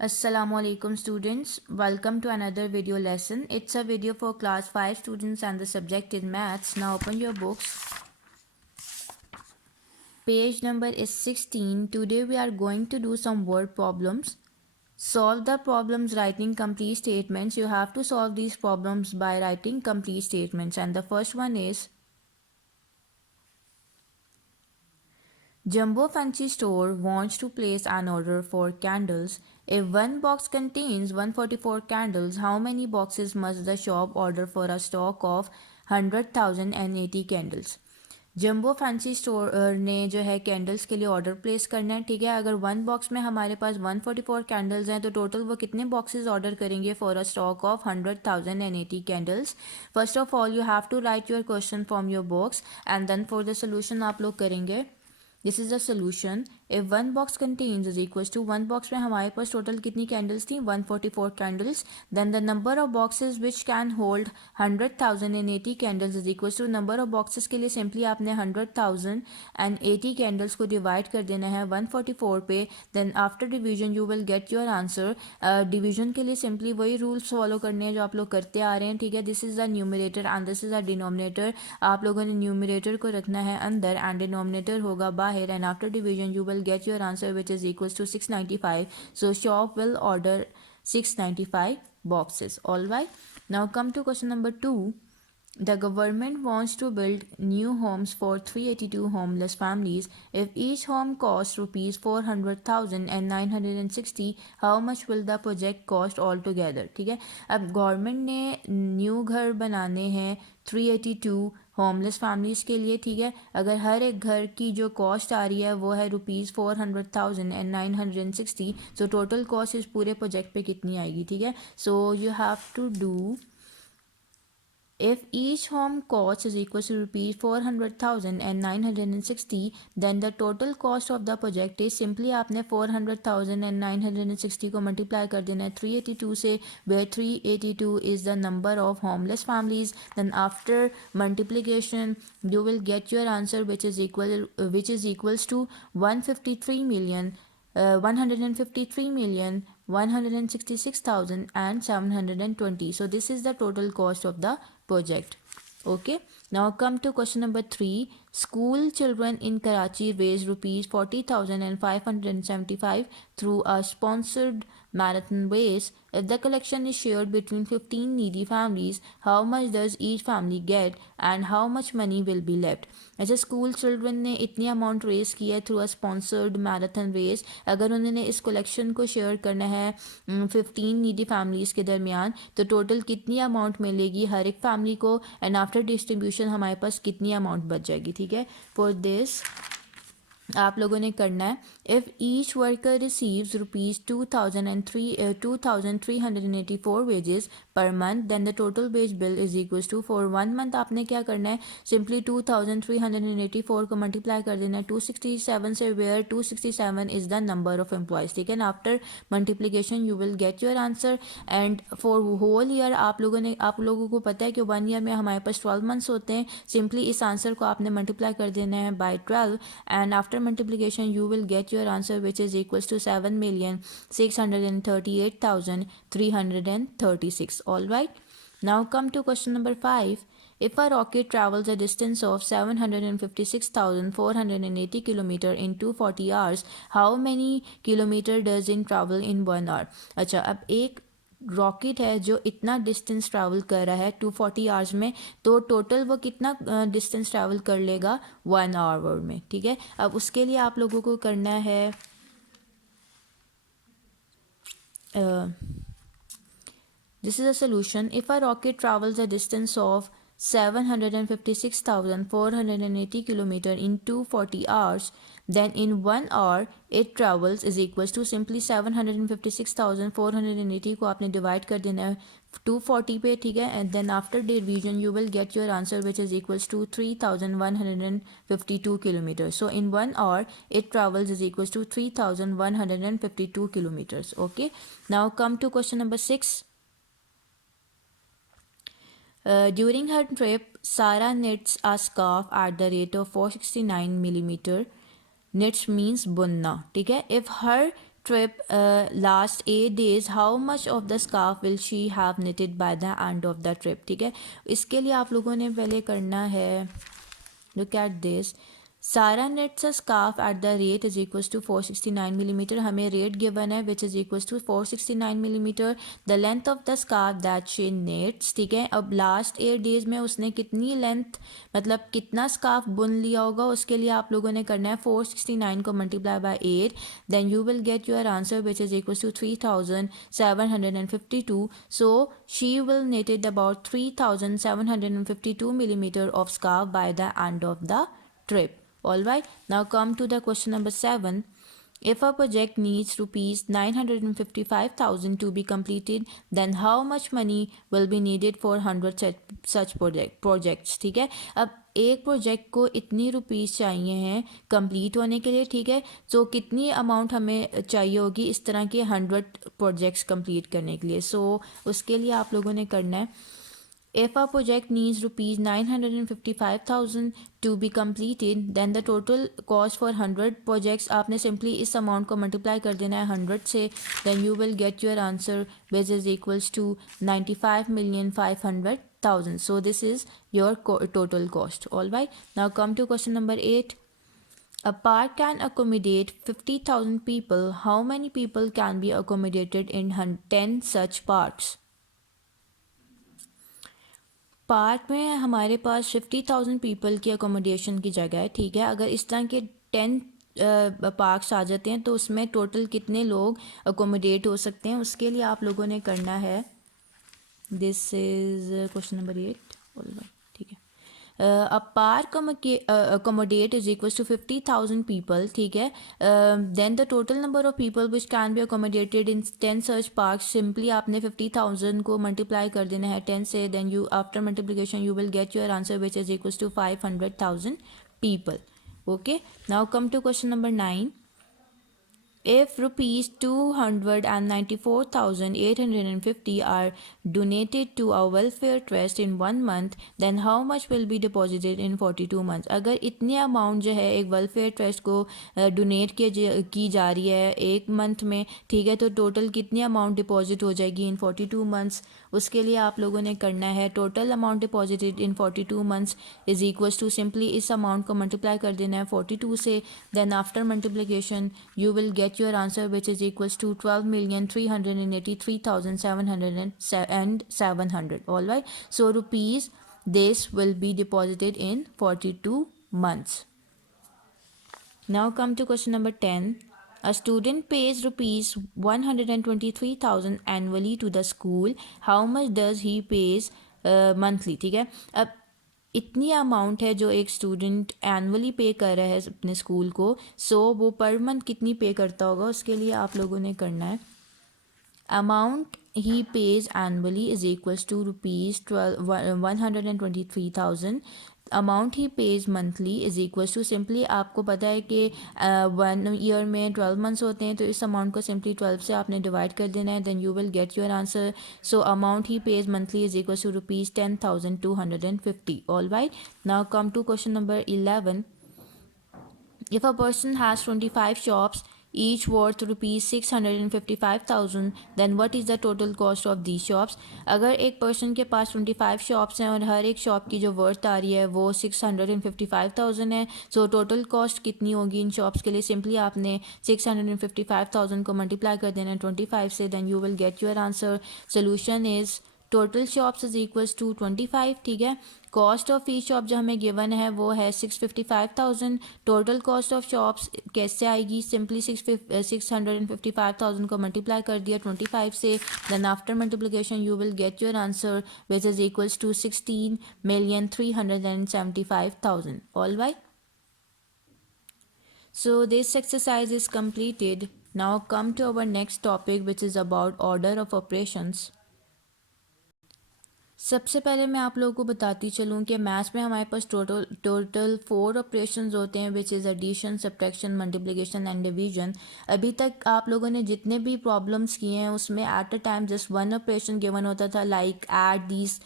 Assalamualaikum students, welcome to another video lesson. It's a video for class 5 students and the subject is maths. Now open your books. Page number is 16. Today we are going to do some word problems. Solve the problems writing complete statements. You have to solve these problems by writing complete statements, and the first one is Jumbo Fancy Store wants to place an order for candles. If one box contains 144 candles, how many boxes must the shop order for a stock of 100,080 candles? Jumbo fancy store ने जो है candles के लिए order place करना है, ठीक है। अगर वन बॉक्स में हमारे पास 144 कैंडल्स हैं तो टोटल वो कितने बॉक्सेस ऑर्डर करेंगे for a stock of 100,080 candles. First of all you have to write your question from your box and then for the solution आप लोग करेंगे this is the solution. If one box contains is equals to one box में हमारे पास total कितनी candles थी 144 candles, then the number of boxes which can hold 100,080 candles is equals to number of boxes के लिए simply आपने 100,080 candles को divide कर देना है 144 पे, then after division you will get your answer. Division के लिए सिंपली वही रूल्स फॉलो करने हैं जो आप लोग करते आ रहे हैं, ठीक है। This is the numerator and this is the denominator. आप लोगों ने न्यूमरेटर को रखना है अंदर एंड डिनोमिनेटर होगा बाहर, and after division you will get your answer which is equals to 695. So shop will order 695 boxes. All right, now come to question number 2. The government wants to build new homes for 382 homeless families. If each home costs rupees 400,000 and 960, how much will the project cost altogether? ठीक है, अब government ने new घर बनाने हैं 382 homeless families के लिए, ठीक है। अगर हर एक घर की जो कॉस्ट आ रही है वो है ₹400,000 and 960, सो टोटल कॉस्ट इस पूरे प्रोजेक्ट पे कितनी आएगी, ठीक है। So you have to do if each home cost is equal to rupees 400,000 and 960, then the total cost of the project is simply आपने 400,000 and 960 को multiply कर देना है 382 से, where 382 is the number of homeless families. Then after multiplication you will get your answer which is equals to 153 million 163,166,720. So this is the total cost of the project. Okay, now come to question number 3. School children in Karachi raised rupees 40,575 through a sponsored marathon race. If the collection is shared between 15 needy families, how much does each family get and how much money will be left? ऐसे school children ने इतनी amount race की है through a sponsored marathon race. अगर उन्होंने इस collection को share करना है 15 नीडी फैमिलीज़ के दरमियान तो टोटल कितनी अमाउंट मिलेगी हर एक फैमिली को, एंड आफ्टर डिस्ट्रीब्यूशन हमारे पास कितनी अमाउंट बच जाएगी, ठीक है। फॉर दिस आप लोगों ने करना है if each worker receives rupees 2,384 wages पर month, then the total wage bill is equals to for 1 month आपने क्या करना है सिंपली 2,384 को मल्टीप्लाई कर देना है 267 से, where 267 is the number of employees, ठीक है ना। After multiplication you will get your answer, and for whole year आप लोगों को पता है कि 1 ईयर में हमारे पास 12 मंथ्स होते हैं। सिंपली इस आंसर को आपने मल्टीप्लाई कर देना है by 12, and after multiplication you will get your answer which is equals to 7,638,336. all right, now come to question number 5. If a rocket travels a distance of 756,480 km in 240 hours, how many kilometer does it travel in 1 hour? अच्छा, अब एक rocket है जो इतना distance travel कर रहा है 240 hours में, तो टोटल वो कितना डिस्टेंस ट्रैवल कर लेगा 1 आवर में, ठीक है। अब उसके लिए आप लोगों को करना है this is a solution. If a rocket travels a distance of 756,480 kilometer in 240 hours, then in 1 hour it travels is equals to simply 756,480 को आपने डिवाइड कर देना है 240 पे, ठीक है, and then after division you will get your answer which is equals to 3,152 kilometre. So in 1 hour it travels is equals to 3,152 kilometers. Okay, now come to question number 6. During her trip, Sarah knits a scarf at the rate of 469 millimeter. Knits means bunna, ठीक है। If her trip last 8 days, how much of the scarf will she have knitted by the end of the trip. ठीक है, इसके लिए आप लोगों ने पहले करना है, look at this. Sarah knits a scarf at the rate is equals to 469 millimeter. हमें rate given है which is equals to 469 millimeter. The length of the scarf that she knits. ठीक है, अब last 8 days में उसने कितनी length मतलब कितना scarf बुन लिया होगा, उसके लिए आप लोगों ने करना है 469 को multiply by 8. Then you will get your answer which is equals to 3752. So she will knitted about 3752 millimeter of scarf by the end of the trip. Alright, now come to the question number 7. If a project needs rupees 955,000 to be completed, then how much money will be needed for 100 such projects. ठीक है, अब एक project को इतनी rupees चाहिए हैं complete होने के लिए. ठीक है, तो कितनी अमाउंट हमें चाहिए होगी इस तरह के 100 प्रोजेक्ट्स कंप्लीट करने के लिए. सो उसके लिए आप लोगों ने करना है, if a project needs rupees 955,000 to be completed, then the total cost for 100 projects, आपने simply इस amount को multiply कर देना है 100 से, then you will get your answer which is equals to 95,500,000. So this is your total cost. Alright, now come to question number 8. A park can accommodate 50,000 people. How many people can be accommodated in 10 such parks? Park में हमारे पास 50,000 people की accommodation की जगह है. ठीक है, अगर इस तरह के 10 पार्क्स आ जाते हैं तो उसमें टोटल कितने लोग अकोमोडेट हो सकते हैं, उसके लिए आप लोगों ने करना है, दिस इज क्वेश्चन नंबर 8. ठीक है, a park accommodate is equals to 50,000 people. ठीक है, then the total number of people which can be accommodated in 10 such parks, simply आपने 50,000 को multiply कर देना है 10 से, then you after multiplication you will get your answer which is equals to 500,000 people. Okay, now come to question number 9. If rupees 294,850 are donated to a welfare trust in 1 month, then how much will be deposited in 42 months? अगर इतने amount जो है एक welfare trust को donate की जा रही है एक मंथ में, ठीक है, तो टोटल कितनी अमाउंट डिपॉजिट हो जाएगी इन 42 मंथ्स, उसके लिए आप लोगों ने करना है total amount deposited in 42 months is equals to, simply इस अमाउंट को मल्टीप्लाई कर देना है 42 से, then after multiplication you will get your answer which is equals to 12,383,700. All right, so rupees this will be deposited in 42 months. Now come to question number 10. A student pays rupees 123,000 annually to the school. How much does he pays monthly? ठीक है, अब इतनी amount है जो एक student annually पे कर रहा है अपने स्कूल को, सो वो पर मंथ कितनी पे करता होगा, उसके लिए आप लोगों ने करना है, amount he pays annually is equals to rupees 123,000. Amount he pays monthly is equals to, simply आपको पता है कि 1 ईयर में 12 मंथ्स होते हैं, तो इस अमाउंट को सिंपली 12 से आपने डिवाइड कर देना है, then you will get your answer. So amount he pays monthly is equals to rupees 10,250. All right, now come to question number 11. If a person has 25 shops, each worth rupees 655,000, then what is the total cost of these shops? अगर एक person के पास 25 shops हैं और हर एक shop की जो worth आ रही है वो 655,000 है, सो टोटल कॉस्ट कितनी होगी इन शॉप्स के लिए, सिंपली आपने 655,000 को मल्टीप्लाई कर देना है 25 से, then you will get your answer. Solution is total shops is equals to 25. ठीक है, कॉस्ट ऑफ ईच शॉप जो हमें गिवन है वो है 655,000. टोटल कॉस्ट ऑफ शॉप्स कैसे आएगी, सिंपली 655,000 को मल्टीप्लाई कर दिया 25 से, then after multiplication you will get your answer which is equals to 16,375,000. All right, so this exercise is completed. Now come to our next topic which is about order of operations. सबसे पहले मैं आप लोगों को बताती चलूँ कि maths में हमारे पास टोटल 4 ऑपरेशंस होते हैं which is addition, subtraction, multiplication and division. अभी तक आप लोगों ने जितने भी प्रॉब्लम्स किए हैं उसमें at a time just 1 operation given होता था, like add these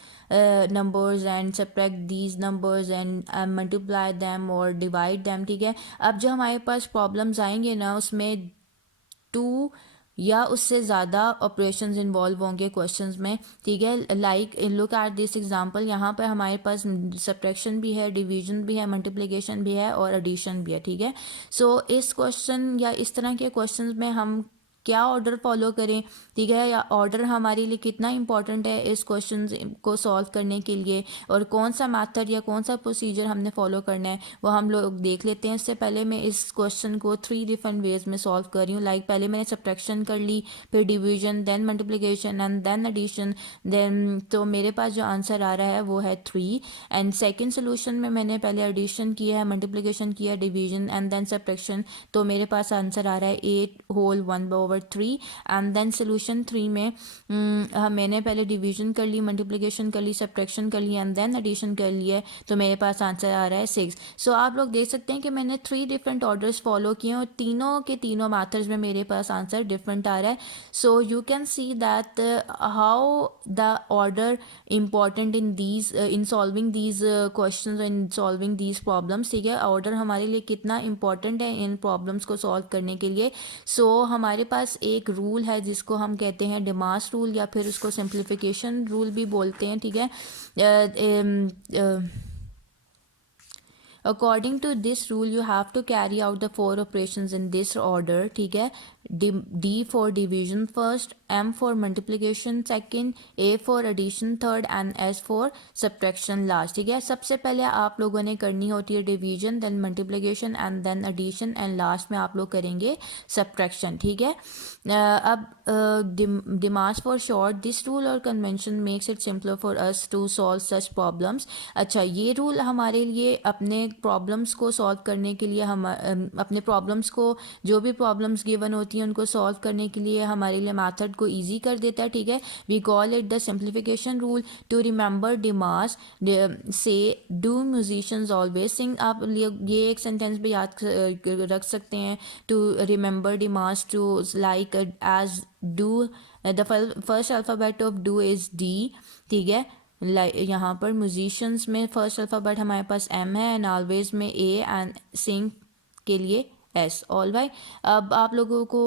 numbers and subtract these numbers and multiply them or divide them. ठीक है, अब जो हमारे पास प्रॉब्लम्स आएंगे ना उसमें 2 या उससे ज़्यादा ऑपरेशंस इन्वॉल्व होंगे क्वेश्चंस में, ठीक है। Like look at this example, यहाँ पर हमारे पास सब्ट्रैक्शन भी है, डिवीजन भी है, मल्टीप्लिकेशन भी है और एडिशन भी है, ठीक है। सो इस क्वेश्चन या इस तरह के क्वेश्चंस में हम क्या ऑर्डर फॉलो करें, ठीक है, या ऑर्डर हमारे लिए कितना इंपॉर्टेंट है इस क्वेश्चन को सॉल्व करने के लिए, और कौन सा मेथड या कौन सा प्रोसीजर हमने फॉलो करना है वो हम लोग देख लेते हैं। इससे पहले मैं इस क्वेश्चन को 3 डिफरेंट वेज में सॉल्व कर रही हूँ। लाइक पहले मैंने सब्ट्रैक्शन कर ली, फिर division, then multiplication and then addition, then तो मेरे पास जो आंसर आ रहा है वो है 3। एंड सेकेंड सोल्यूशन में मैंने पहले एडिशन किया है, मल्टीप्लिकेशन किया, डिवीजन एंड देन सब्ट्रैक्शन, तो मेरे पास आंसर आ रहा है 8/1/3। एंड देन सोल्यूशन 3 में मैंने पहले डिवीजन कर ली, मल्टीप्लिकेशन कर ली, सब्ट्रैक्शन कर ली एंड देन एडिशन कर लिया है, तो मेरे पास आंसर आ रहा है 6। सो आप लोग देख सकते हैं कि मैंने 3 डिफरेंट ऑर्डर्स फॉलो किए और तीनों के तीनों मेथड्स में मेरे पास आंसर डिफरेंट आ रहा है। So you can see that how the order important in these in solving these questions, in solving these problems, ठीक है। ऑर्डर हमारे लिए कितना इंपॉर्टेंट है इन प्रॉब्लम्स को सॉल्व करने के लिए। सो हमारे पास एक रूल है जिसको हम कहते हैं डिमास रूल, या फिर उसको सिंप्लीफिकेशन रूल भी बोलते हैं, ठीक है। According to this rule you have to carry out the 4 operations in this order, ठीक है। D for division first, M for multiplication second, A for addition third and S for subtraction last, ठीक है। सबसे पहले आप लोगों ने करनी होती है division, then multiplication and then addition and last में आप लोग करेंगे सब्ट्रैक्शन, ठीक है। अब DMAS for short, this rule और convention makes it simpler for us to solve such problems. अच्छा, ये रूल हमारे लिए अपने प्रॉब्लम्स को सॉल्व करने के लिए, हम अपने प्रॉब्लम्स को, जो भी प्रॉब्लम्स गिवन होती हैं उनको सॉल्व करने के लिए हमारे लिए मेथड को इजी कर देता है, ठीक है। We call it the simplification rule. To remember DMAS से डू म्यूजिशियंस ऑलवेज सिंग, आप ये एक सेंटेंस भी याद रख सकते हैं। To remember DMAS, to like as do, the first alphabet of do is D, ठीक है। यहाँ पर म्यूजिशियंस में फर्स्ट अल्फ़ाबेट हमारे पास एम है एंड ऑलवेज में ए एंड सिंग के लिए एस। ऑल राइट, अब आप लोगों को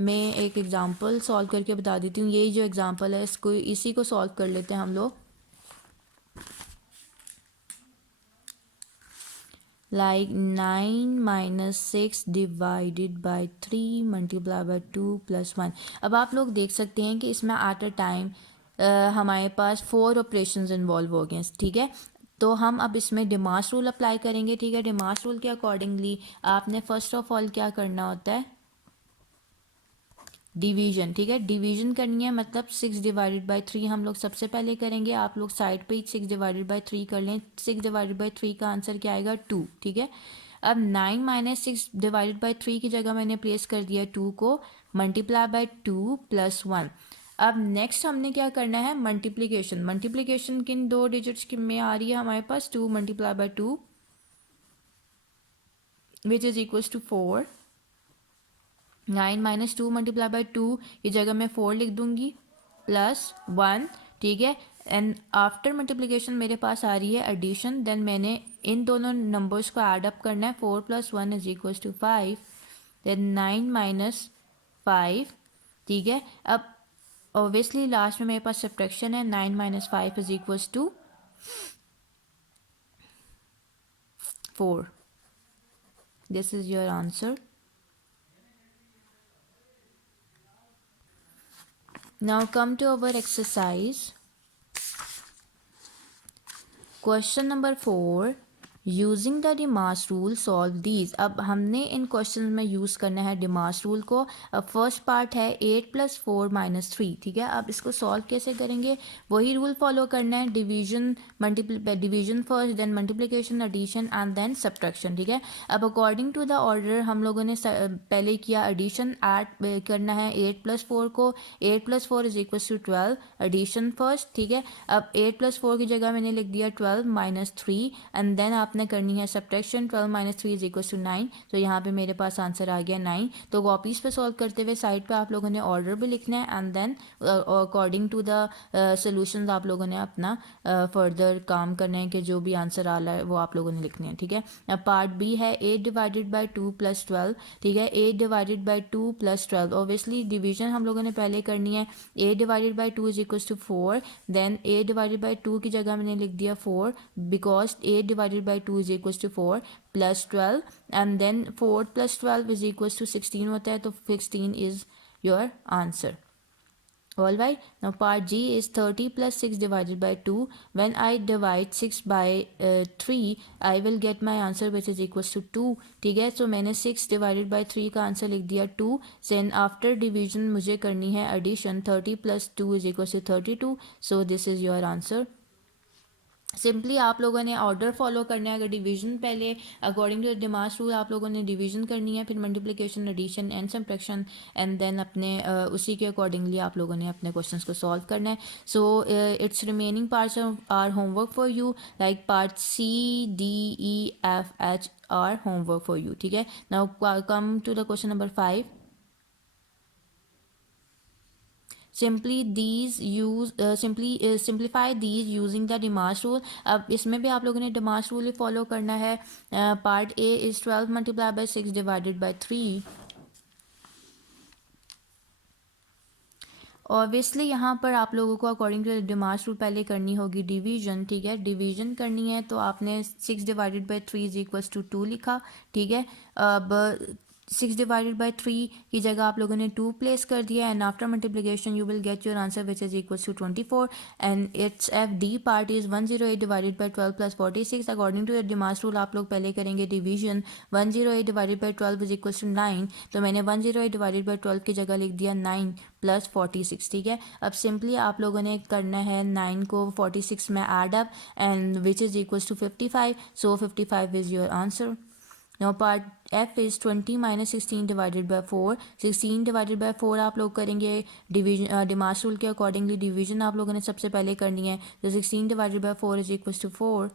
मैं एक एग्जांपल सॉल्व करके बता देती हूँ। यही जो एग्जांपल है इसको, इसी को सॉल्व कर लेते हैं हम लोग। Like 9 - 6 divided by 3 multiply by 2 + 1। अब आप लोग देख सकते हैं कि इसमें एट अ टाइम हमारे पास 4 ऑपरेशंस इन्वॉल्व हो गए, ठीक है। तो हम अब इसमें डिमास रूल अप्लाई करेंगे, ठीक है। डिमास रूल के अकॉर्डिंगली आपने फर्स्ट ऑफ ऑल क्या करना होता है, डिवीजन, ठीक है। डिवीजन करनी है, मतलब 6 डिवाइडेड बाई 3 हम लोग सबसे पहले करेंगे। आप लोग साइड पे ही 6 डिवाइडेड बाई 3 कर लें। 6 डिवाइडेड बाई 3 का आंसर क्या आएगा, 2, ठीक है। अब 9 - 6 डिवाइडेड बाई 3 की जगह मैंने प्लेस कर दिया 2 को, मल्टीप्लाई बाई 2 + 1। अब नेक्स्ट हमने क्या करना है, मल्टीप्लिकेशन। मल्टीप्लिकेशन किन 2 डिजिट्स की में आ रही है हमारे पास, 2 multiply by 2 which is equals to 4। 9 - 2 multiply by 2 की जगह मैं 4 लिख दूंगी, +1, ठीक है। एंड आफ्टर मल्टीप्लिकेशन मेरे पास आ रही है एडिशन, देन मैंने इन दोनों नंबर्स को ऐड अप करना है। 4 + 1 इज इक्वल्स टू 5, देन 9 - 5, ठीक है। अब ऑब्वियसली लास्ट में मेरे पास सब्ट्रैक्शन है। 9 - 5 is equals to 4। This is your answer. Now come to our exercise. Question number 4. Using the DMAS rule solve these. अब हमने इन क्वेश्चन में यूज़ करना है डिमास रूल को। अब फर्स्ट पार्ट है 8 + 4 - 3, ठीक है। अब इसको सॉल्व कैसे करेंगे, वही रूल फॉलो करना है। Division division first, then multiplication, addition and then subtraction, ठीक है। अब अकॉर्डिंग टू द ऑर्डर हम लोगों ने पहले किया एडिशन, ऐड करना है 8 + 4 को। 8 + 4 is equal to 12, addition first, ठीक है। अब 8 + 4 की जगह मैंने लिख दिया 12 - 3 एंड देन आप आपने करनी है subtraction, 12 minus 3 is equal to 9। तो यहाँ पे मेरे पास आंसर आ गया 9। तो कॉपीज़ पे सॉल्व करते हुए साइड पे आप लोगों ने ऑर्डर भी लिखना है and then according to the solution आप लोगों ने अपना फर्दर काम करना है कि जो भी आंसर आ रहा है वो आप लोगों ने लिखने हैं, ठीक है। अब पार्ट बी है 8 डिवाइडेड बाई 2 प्लस 12, ठीक है। 8 divided by 2 plus 12, obviously division हम लोगों ने पहले करनी है। 8 divided by 2 is equal to 4, then 8 divided by 2 की जगह मैंने लिख दिया 4 because 8 divided by 2 is equal to 4 plus 12 and then 4 plus 12 is equal to 16 होता है, तो 16 is your answer. All right, now part G is 30 plus 6 divided by 2. When I divide 6 by 3, I will get my answer which is equals to 2, ठीक है। so मैंने 6 divided by 3 का answer लिख दिया 2। then after division मुझे करनी है addition, 30 plus 2 is equals to 32, so this is your answer। Simply आप लोगों ने ऑर्डर फॉलो करना है। अगर डिवीजन पहले अकॉर्डिंग टू डिमास रूल आप लोगों ने डिवीजन करनी है, फिर multiplication, addition and subtraction and then अपने उसी के अकॉर्डिंगली आप लोगों ने अपने क्वेश्चंस को सॉल्व करना है। So it's remaining parts are homework for you, like part C, D, E, F, H are homework for you, ठीक है। Now come to the question number 5। Simplify these using the DMAS rule. अब इसमें भी आप लोगों ने डिमास rule ही follow करना है। Part A is 12 multiply by 6 divided by 3। Obviously यहाँ पर आप लोगों को अकॉर्डिंग टू डिमास रूल पहले करनी होगी डिवीजन, ठीक है। डिवीजन करनी है तो आपने 6 divided by 3 is equals to 2 लिखा, ठीक है। अब 6 डिवाइडेड बाई 3 की जगह आप लोगों ने 2 प्लेस कर दिया and after multiplication you will get your answer which is equals to 24 and it's F D part is 108 divided by 12 plus 46। According to DMAS rule आप लोग पहले करेंगे division. 108 divided by 12 is equals to 9, तो मैंने 108 divided by 12 की जगह लिख दिया 9 प्लस 46, ठीक है। अब सिंपली आप लोगों ने करना है 9 को 46 में add up and which is equals to 55, so 55 is your answer. Now part F is 20 minus 16 divided by 4. 16 divided by 4 आप लोग करेंगे डिवीजन, डिमास रूल के अकॉर्डिंगली डिवीजन आप लोगों ने सबसे पहले करनी है। तो 16 divided by 4 is equals to 4।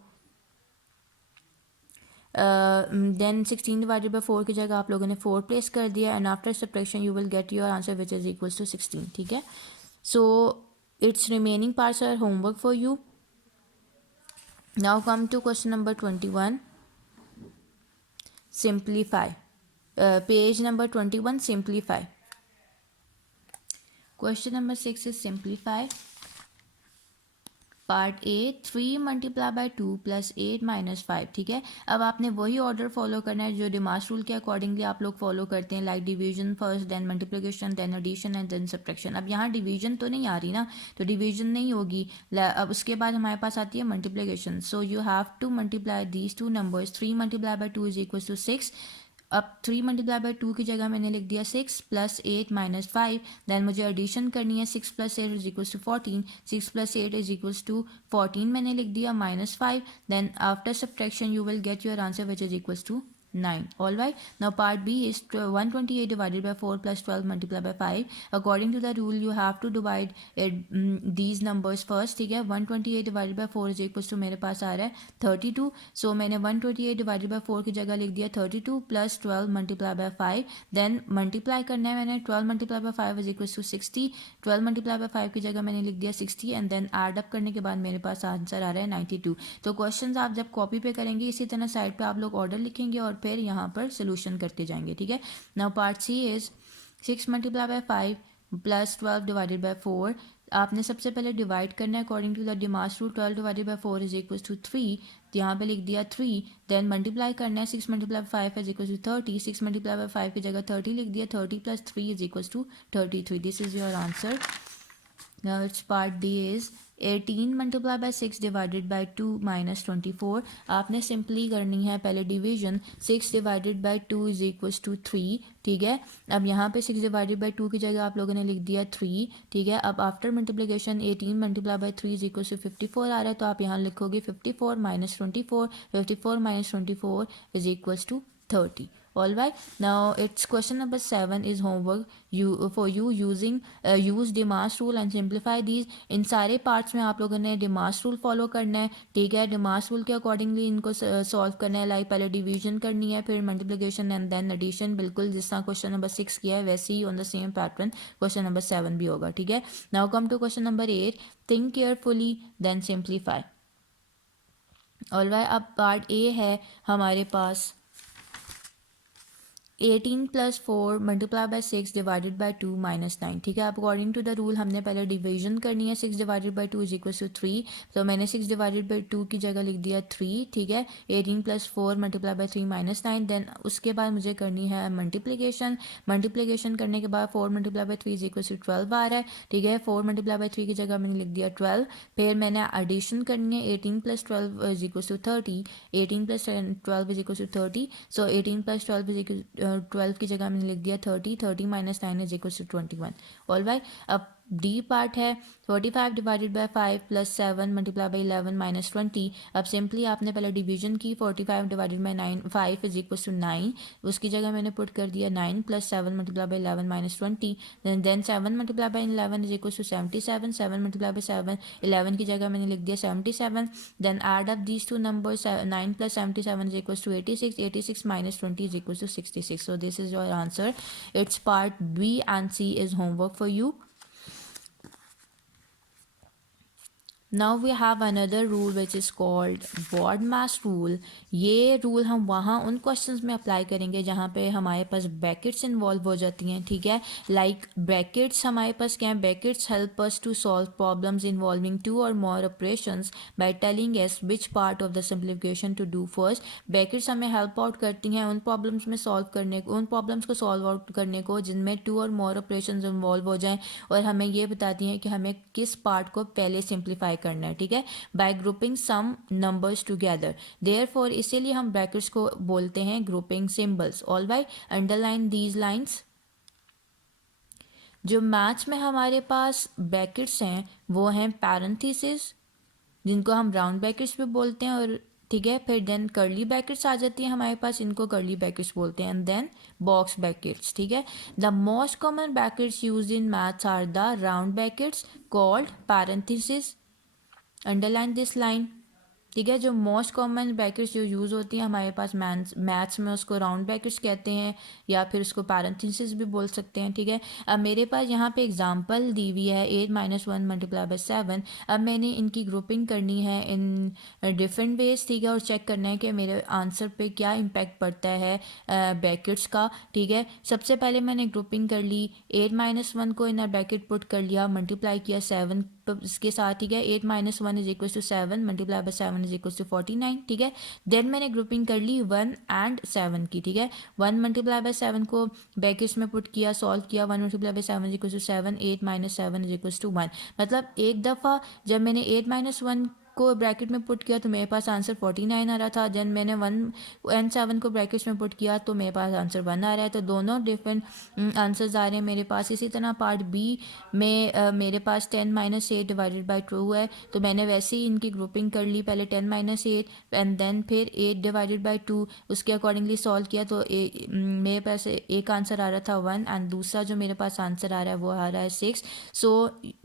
Then 16 divided by 4 की जगह आप लोगों ने 4 प्लेस कर दिया and after subtraction you will get your answer which is equals to 16, ठीक है। So it's remaining parts are homework for you. Now come to question number 21, simplify। Page number 21, simplify। Question number 6 is simplify। Part A 3 multiply by 2 plus 8 minus 5, ठीक है। अब आपने वही order follow करना है जो डिमास रूल के अकॉर्डिंगली आप लोग फॉलो करते हैं, like division first, then multiplication, then addition and then subtraction. अब यहाँ डिवीजन तो नहीं आ रही ना, तो डिवीजन नहीं होगी। अब उसके बाद हमारे पास आती है multiplication. So you have to multiply these two numbers. 3 multiply by 2 is equal to 6। अब 3 मल्टीप्लाई बाई 2 की जगह मैंने लिख दिया 6 प्लस 8 माइनस 5। देन मुझे एडिशन करनी है, 6 plus 8 is equals to 14। 6 plus 8 is equals to 14 मैंने लिख दिया minus 5। Then after subtraction you will get your answer which is equals to 9। All right, now part B is 128 divided by 4 plus 12 multiplied by 5। According to the rule you have to divide these numbers first, ठीक है। 128 divided by 4 is equals to मेरे पास आ रहा है 32। सो मैंने 128 divided by 4 की जगह लिख दिया 32 प्लस 12 multiplied by 5। देन मल्टीप्लाई करना है मैंने, 12 multiplied by 5 is equals to 60। 12 multiplied by 5 की जगह मैंने लिख दिया 60 एंड देन एड अप करने के बाद मेरे पास आंसर आ रहा है 92। तो क्वेश्चन आप जब कॉपी पे करेंगे इसी तरह साइड पे आप लोग ऑर्डर लिखेंगे और फिर यहाँ पर सोल्यूशन करते जाएंगे, ठीक है। Now part C is 6 multiply by 5 plus 12 divided by 4। आपने सबसे पहले डिवाइड करना है according to the DMAS rule. 12 divided by 4 is equal to 3, तो यहाँ पे लिख दिया 3। देन मल्टीप्लाई करना है, 6 multiply by 5 is equal to 30। 6 multiply by 5 की जगह 30 लिख दिया, 30 plus 3 is equal to 33। This is your answer. Now its part D is 18 multiply by 6 divided by 2 minus 24। आपने सिंपली करनी है पहले division. 6 divided by 2 is equals to 3, ठीक है। अब यहाँ पे 6 डिवाइडेड बाई 2 की जगह आप लोगों ने लिख दिया 3, ठीक है। अब after multiplication 18 multiply by 3 is equals to 54 आ रहा है, तो आप यहाँ लिखोगे 54 minus 24। 54 minus 24 is equals to 30। All right, now it's question number 7 is homework for you using use Dimas rule and simplify these. इन सारे पार्ट्स में आप लोगों ने डिमास रूल फॉलो करना है, ठीक है। डिमास रूल के अकॉर्डिंगली इनको सॉल्व करना है, लाइक पहले डिवीजन करनी है, फिर मल्टीप्लिकेशन एंड देन एडिशन, बिल्कुल जिस तरह क्वेश्चन नंबर 6 किया है वैसे ही on the same pattern question number 7 भी होगा, ठीक है। Now come to question number 8, think carefully then simplify. Alright, अब पार्ट ए है हमारे पास 18 plus 4 multiply by 6 divided by 2 minus 9, ठीक है। अब अकॉर्डिंग टू द रूल हमने पहले डिवीजन करनी है, 6 divided by 2 is equal to 3, तो मैंने 6 डिवाइडेड बाई 2 की जगह लिख दिया 3, ठीक है। 18 plus 4 multiply by 3 minus 9, then उसके बाद मुझे करनी है मल्टीप्लिकेशन। मल्टीप्लिकेशन करने के बाद 4 multiply by 3 is equal to 12 आ रहा है, ठीक है। 4 मल्टीप्लाई बाई 3 की जगह मैंने लिख दिया 12, फिर मैंने एडिशन करनी है, 18 plus 12 is equal to 30, 18 plus 12 is equal to 30, so 18 plus 12 is equal 12 की जगह मैंने लिख दिया 30, 30 minus 9 is equal to 21। All right, अब डी पार्ट है 45 divided by 5 plus 7 multiply by 11 minus 20। अब सिंपली आपने पहले डिवीजन की, 45 divided by 9 5 is equal to 9, उसकी जगह मैंने पुट कर दिया 9 plus 7 multiply by 11 minus 20, then 7 multiply by 11 is equal to 77, 7 multiply by 7 11 की जगह मैंने लिख दिया 77, then add up these two numbers, 9 plus 77 is equal to 86, 86 minus 20 is equal to 66, so this is your answer. It's part B and C is homework for you. Now we have another rule which is called BODMAS rule. ये rule हम वहाँ उन questions में apply करेंगे जहाँ पे हमारे पास brackets involve हो जाती हैं, ठीक है। लाइक ब्रैकेट्स हमारे पास क्या है, brackets help us to solve problems involving 2 और more operations by telling us which part of the simplification to do first. Brackets हमें हेल्प आउट करती हैं उन प्रॉब्लम्स में सॉल्व करने को, उन प्रॉब्लम्स को सॉल्व आउट करने को जिनमें 2 और मोर ऑपरेशंस इन्वॉल्व हो जाएं, और हमें ये बताती हैं कि हमें किस पार्ट को पहले सिंप्लीफाई करना है, ठीक है, by grouping some numbers together. Therefore इसीलिए हम ब्रैकेट्स को बोलते हैं grouping symbols. All right, underline these lines. जो मैथ्स में हमारे पास ब्रैकेट्स हैं वो हैं पैरेंथेसिस, जिनको हम राउंड ब्रैकेट्स भी बोलते हैं, और ठीक है, फिर देन कर्ली ब्रैकेट्स आ जाती है हमारे पास, इनको कर्ली ब्रैकेट्स बोलते हैं, एंड देन बॉक्स ब्रैकेट्स, ठीक है। The most common brackets used in maths are the round brackets called parenthesis, underline this line, ठीक है। जो मोस्ट कॉमन ब्रैकेट्स जो यूज़ होती हैं हमारे पास मैथ्स में, उसको राउंड ब्रैकेट्स कहते हैं या फिर उसको पैरेंथेसिस भी बोल सकते हैं, ठीक है। अब मेरे पास यहाँ पे एग्जांपल दी हुई है 8 माइनस 1 मल्टीप्लाई बाई 7। अब मैंने इनकी ग्रुपिंग करनी है इन डिफरेंट वेज, ठीक है, और चेक करना है कि मेरे आंसर पे क्या इम्पैक्ट पड़ता है ब्रैकेट्स का, ठीक है। सबसे पहले मैंने ग्रुपिंग कर ली, 8 माइनस 1 को इन ब्रैकेट पुट कर लिया, मल्टीप्लाई किया 7 इसके साथ, ठीक है। 8 minus 1 is equal to 7 multiply by 7 is equal to 49, ठीक है। देन मैंने ग्रुपिंग कर ली 1 एंड 7 की, ठीक है। 1 मल्टीप्लाई बाई 7 को ब्रैकेट्स में पुट किया, सॉल्व किया, 1 multiply by 7 is equal to 7, 8 minus 7 is equal to 1। मतलब एक दफ़ा जब मैंने 8 माइनस 1 को ब्रैकेट में पुट किया तो मेरे पास आंसर 49 आ रहा था, जब मैंने 1 एंड 7 को ब्रैकेट्स में पुट किया तो मेरे पास आंसर 1 आ रहा है, तो दोनों डिफरेंट आंसर्स आ रहे हैं मेरे पास। इसी तरह पार्ट बी में मेरे पास 10 माइनस 8 डिवाइडेड बाई 2 है, तो मैंने वैसे ही इनकी ग्रुपिंग कर ली, पहले 10 माइनस 8 एंड देन फिर 8 डिवाइडेड बाई 2, उसके अकॉर्डिंगली सॉल्व किया, तो मेरे पास एक आंसर आ रहा था 1 एंड दूसरा जो मेरे पास आंसर आ रहा है वो आ रहा है 6। So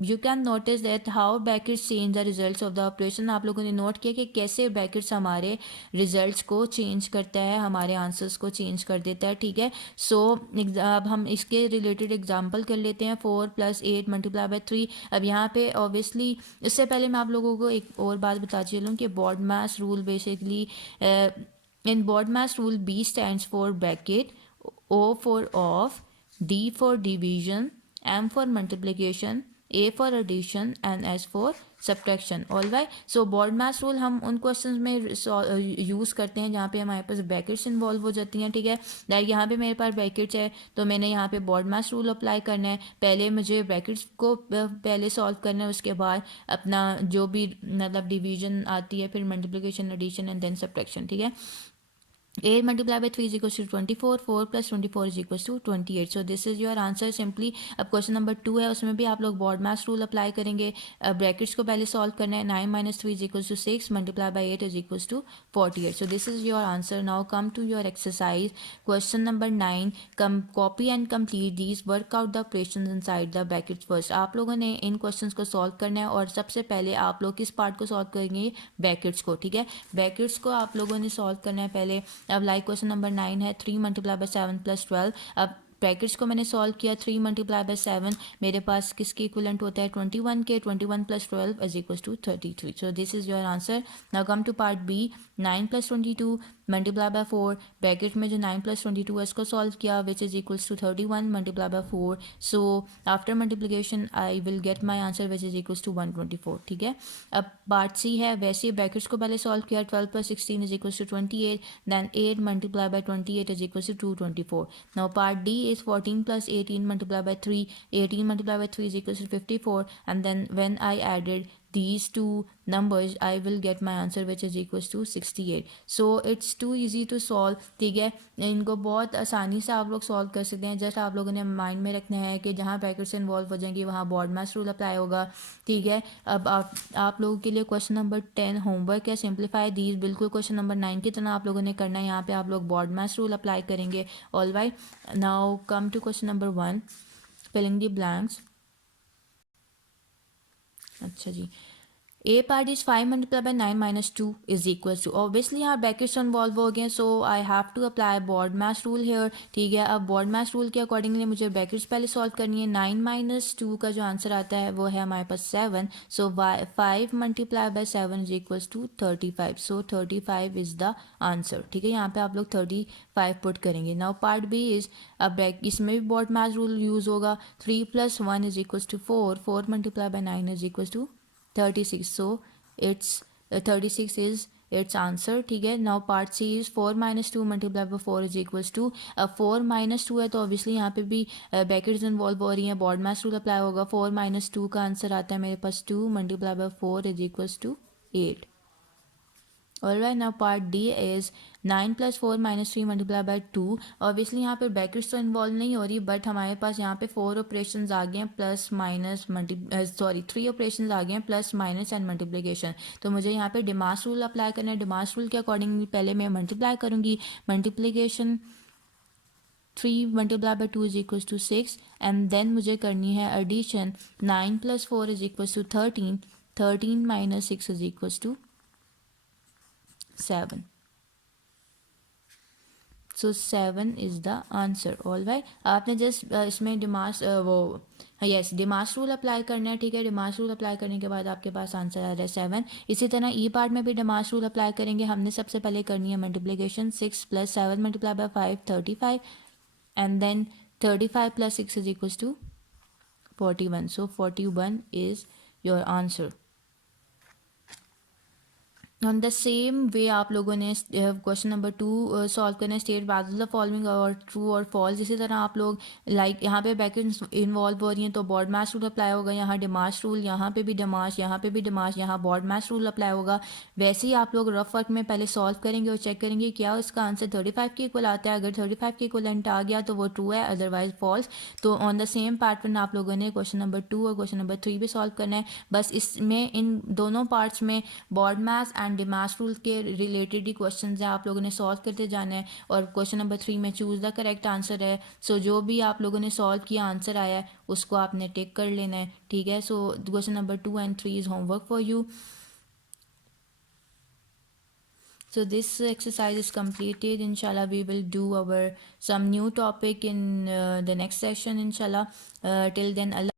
you can notice that how brackets change the results of the operation. आप लोगों ने नोट किया कि कैसे ब्रैकेट्स हमारे रिजल्ट्स को चेंज करता है, हमारे आंसर्स को चेंज कर देता है, ठीक है। सो अब हम इसके रिलेटेड एग्जांपल कर लेते हैं, 4 प्लस 8 मल्टीप्लाई बाई 3। अब यहाँ पे ऑब्वियसली इससे पहले मैं आप लोगों को एक और बात बता चलूँ कि BODMAS rule basically, in BODMAS rule B stands for bracket, O for of, D for division, M for multiplication, A for addition and S for subtraction. All right, so BODMAS rule हम उन questions में use करते हैं जहाँ पे हमारे पास brackets involve हो जाती हैं, ठीक है। लाइक यहाँ पे मेरे पास ब्रैकेट्स है तो मैंने यहाँ पे BODMAS रूल अप्लाई करना है, पहले मुझे ब्रैकेट्स को पहले सॉल्व करना है, उसके बाद अपना जो भी मतलब डिवीजन आती है, फिर multiplication, addition and then subtraction, ठीक है। 8 multiplied by 3 is equals to 24. 4 plus 24 is equals to 28. So this is your answer simply. अब क्वेश्चन नंबर 2 है, उसमें भी आप लोग बॉड मैथ्स रूल अप्लाई करेंगे. ब्रैकेट्स को पहले सॉल्व करना है. 9 minus 3 is equals to 6 multiplied by 8 is equals to 48. So this is your answer. Now come to your exercise. Question number 9. Copy and complete these. Work out the operations inside the brackets first. आप लोगों ने इन questions को solve करना है और सबसे पहले आप लोग किस पार्ट को सॉल्व करेंगे? ब्रैकेट्स को. ठीक है, ब्रैकेट्स को आप लोगों ने सॉल्व करना है पहले. अब लाइक क्वेश्चन नंबर 9 है 3 मल्टीप्लाई बाय 7 प्लस 12. अब ब्रैकेट्स को मैंने सॉल्व किया. 3 मल्टीप्लाई बाय 7 मेरे पास किसके इक्विवेलेंट होता है? 21 के. 21 plus 12 is equal to 33. So this is your answer. Now come to part B. 9 plus 22 multiply by 4. Bracket में जो 9 प्लस 22 है इसको सॉल्व किया which is equals to 31 multiply by 4. So after multiplication I will get my answer which is equals to 124. ठीक है, अब part सी है. वैसे ही ब्रैकेट्स को पहले सॉल्व किया. 12 plus 16 is equals to 28. Then 8 multiplied by 28 is equals to 224. Now part D is 14 plus 18 multiplied by 3. 18 multiplied by 3 is equals to 54. And then when I added these two numbers, I will get my answer which is equals to 68. So it's too easy to solve. ठीक है, इनको बहुत आसानी से आप लोग solve कर सकते हैं. जस्ट आप लोगों ने माइंड में रखना है कि जहाँ ब्रैकेट्स इन्वॉल्व हो जाएंगी वहाँ बॉड मैथ्स रूल अप्लाई होगा. ठीक है, अब आप लोगों के लिए क्वेश्चन नंबर 10 होमवर्क है. Simplify these. बिल्कुल क्वेश्चन नंबर 9 की तरह आप लोगों ने करना है. यहाँ पे आप लोग बॉड मैथ्स रूल अप्लाई करेंगे. All right, now come to question number 1. Filling the blanks. अच्छा जी, A part is 5 multiply by 9 minus 2 is equal to. Obviously यहाँ ब्रैकेट्स इन्वॉल्व हो गए, so I have to apply BODMAS rule here. ठीक है, अब BODMAS rule के accordingly मुझे ब्रैकेट्स पहले सॉल्व करनी है. 9 माइनस 2 का जो आंसर आता है वो है हमारे पास 7. So 5 multiply by 7 is equals to 35. So 35 is the answer. ठीक है, यहाँ पे आप लोग 35 पुट करेंगे. नाउ पार्ट बी इज, अब इसमें भी बॉड मैथ्स रूल यूज होगा. 3 plus 1 is equals to 4. 4 multiply by 9 is equals to 36. So it's 36 is its answer. ठीक है, now part C is 4 minus 2 multiply by 4 is equals to. अब 4 minus 2 है तो obviously यहाँ पे भी ब्रैकेट्स इन्वॉल्व हो रही हैं. बॉड मैथ्स रूल अप्लाई होगा. 4 माइनस 2 का आंसर आता है मेरे पास 2 multiply by 4 is equals to 8. Alright, now part D is 9 plus 4 minus 3 multiplied by 2. Obviously यहाँ पे ब्रैकेट्स तो इन्वॉल्व नहीं हो रही, बट हमारे पास यहाँ पे 4 ऑपरेशंस आ गए हैं प्लस माइनस 3 ऑपरेशंस आ गए हैं प्लस माइनस एंड मल्टीप्लिकेशन. तो मुझे यहाँ पे डिमास रूल अप्लाई करना है. डिमास रूल के अकॉर्डिंगली पहले मैं मल्टीप्लाई करूँगी. Multiplication 3 multiply by 2 is equals to 6 and then मुझे करनी है addition. 9 plus 4 is equals to 13. 13 minus 6 is equals to 7. So 7 is the answer. All right, आपने जस्ट इसमें डिमास वो यस डिमास रूल अप्लाई करना है. ठीक है, डिमास रूल अप्लाई करने के बाद आपके पास आंसर आ रहा है 7. इसी तरह ई पार्ट में भी डिमास रूल अप्लाई करेंगे. हमने सबसे पहले करनी है multiplication. 6 plus 7 multiply by 5 35 and then 35 plus 6 is equals to 41. So 41 is your answer. On the same way आप लोगों ने क्वेश्चन नंबर 2 सॉल्व करना है. State whether the following are true or false. इसी तरह आप लोग लाइक यहाँ पे ब्रैकेट्स इन्वॉल्व हो रही हैं तो बॉड मैथ्स रूल अप्लाई होगा. यहाँ डिमास रूल, यहाँ पे भी डिमास, यहाँ पे भी डिमास, यहाँ बॉड मैथ्स रूल अप्लाई होगा. वैसे ही आप लोग रफ वर्क में पहले सॉल्व करेंगे और चेक करेंगे क्या उसका आंसर 35 के इक्वल आता है. अगर 35 के इक्वलेंट आ गया तो वो ट्रू है, अदरवाइज फॉल्स. तो ऑन द सेम पैटर्न आप लोगों ने क्वेश्चन नंबर 2 और क्वेश्चन नंबर 3 भी सॉल्व करना है. बस इसमें इन दोनों पार्ट्स में both maths and DMAS rule के रिलेटेड ही क्वेश्चन हैं. आप लोगों ने सॉल्व करते जाना है और क्वेश्चन नंबर 3 में चूज द करेक्ट आंसर है. सो जो भी आप लोगों ने सॉल्व किया आंसर आया है उसको आपने टिक कर लेना है. ठीक है, so question number 2 and 3 is homework for you. So this exercise is completed. Inshallah, we will do our some new topic in the next session. Inshallah, till then, Allah.